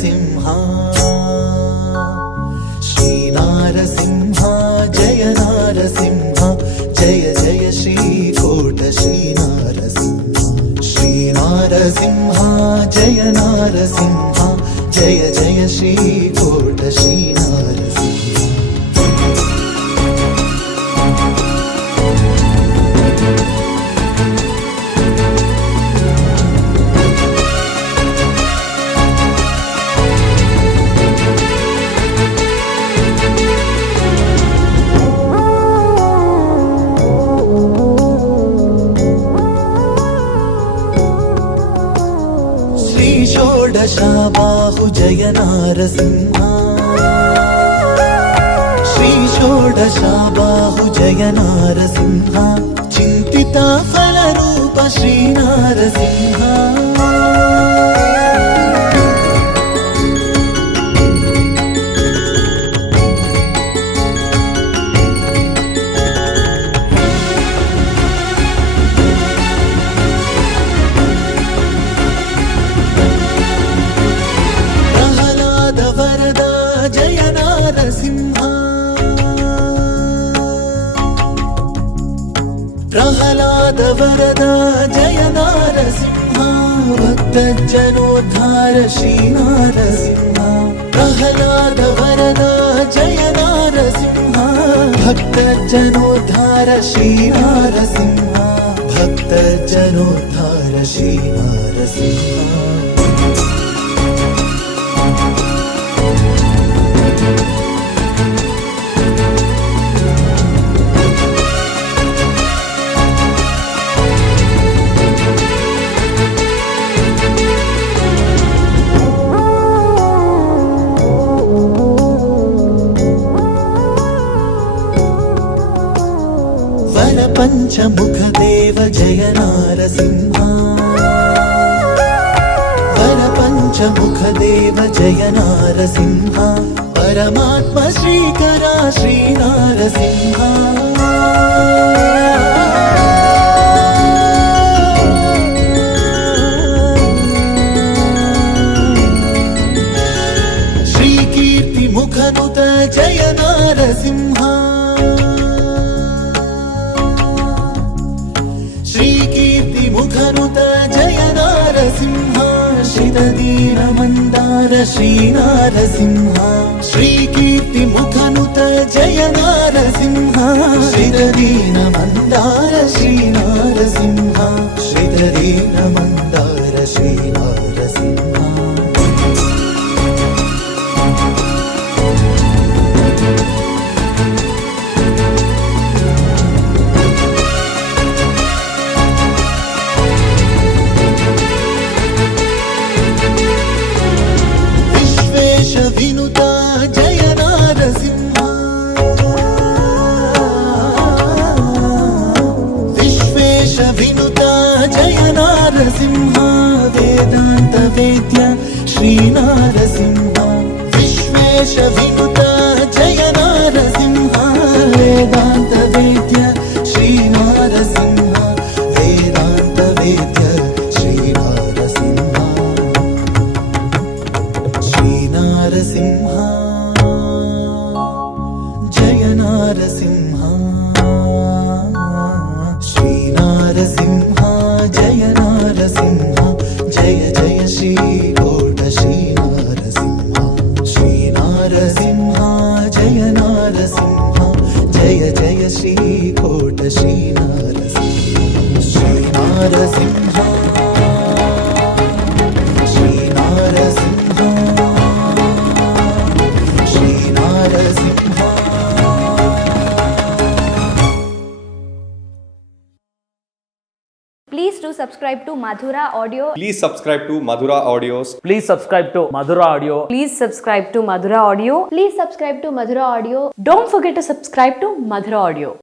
नारसिंह श्री नारसिंह जय नारसिंह जय जय श्रीकोट श्री नारसिंह श्री नारसिंह जय नारसिंह जय जय श्रीकोट श्री नारसिंह। षोडशाबाहु जय नारसिंह श्री षोडशाबाहु जय नारसिंह चिंतिता फलरूप श्री नारसिंह प्रहलाद वरदा जय नारसिंह भक्त जनोद्धार श्री नारसिंह प्रहलाद वरदा जय नारसिंह भक्त जनोद्धार श्री नारसिंह भक्त जनोद्धार श्री नारसिंह। पंचमुख देव जय नारसिंह वर पंचमुख देव जय नारसिंह परमात्मा श्रीकरा श्री नारसिंह श्री कीर्ति मुखनुत जय नारसिंह मुखनुत जय नारसिंह श्रीदीन मंदार श्री नारसिंह श्री कीर्ति मुखनुत जय नारसिंह श्रीदीन मंदार श्री नारसिंह श्रीदीन मंदार श्री नारसिंह। विनुता जय नारसिंह विश्वेश विनुता जय नारसिंह वेदांत वेद्य श्री नारसिंह विश्वेश विनुता जय नारसिंह वेदांत वेद्य श्री नारसिंह वेदांत वेद्य श्री नारसिंह नारसिंह जय नारसिंह श्री नारसिंह जय नारसिंह जय जय श्रीकोट श्री नारसिंह श्री नारसिंह जय नारसिंह जय जय श्रीकोट श्री नारसिंह श्री नारसिंह श्री नारसिंह Please do subscribe to Madhura Audio. Please subscribe to Madhura Audios. Please subscribe to Madhura Audio. Please subscribe to Madhura Audio. Please subscribe to Madhura Audio. Don't forget to subscribe to Madhura Audio.